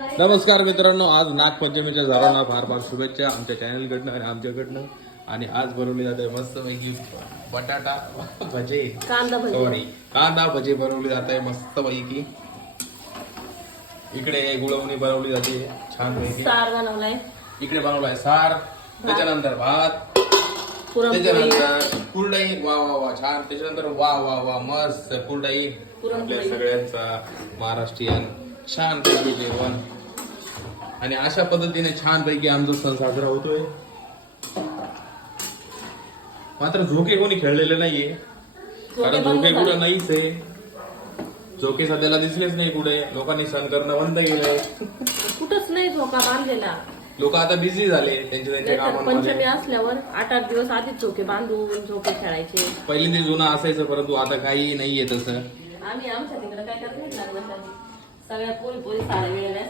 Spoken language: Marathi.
नमस्कार मित्रांनो, आज नागपंचमीच्या सर्वांना फार फार शुभेच्छा आमच्या चॅनलकडनं आणि आमच्याकडनं. आणि आज बनवली जाते मस्त पैकी बटाटा भजे, कांदा भजे बनवली जाते मस्त पैकी. इकडे गुळवणी बनवली जाते छान पैकी. सार बनवलाय, इकडे बनवलाय सार, त्याच्यानंतर भात, त्याच्यानंतर कुरडई. वा वा वा छान. त्याच्यानंतर वा वा वा मस्त कुरडई. आपल्या सगळ्यांचा महाराष्ट्रीयन छान पैकी जेवण. आणि अशा पद्धतीने छान पैकी आमचा सण साजरा होतोय. मात्र झोके कोणी खेळलेले नाहीये, कारण झोके कुठे नाहीच आहे. झोके सध्याला दिसलेच नाही कुठे. लोकांनी सण करणं बंद केलंय. कुठंच नाही झोका बांधलेला. लोक आता बिझी झाले त्यांच्या कामांमध्ये. पंचमी असल्यावर 8-8 दिवस आधीच झोके बांधून झोके खेळायचे. पहिले ते जुनं असायचं, परंतु आता काही नाहीये तसं. आम्ही आमच्या तिकडे काय करत नाही, लग्नासाठी सगळ्या पोरी साऱ्या वेळेला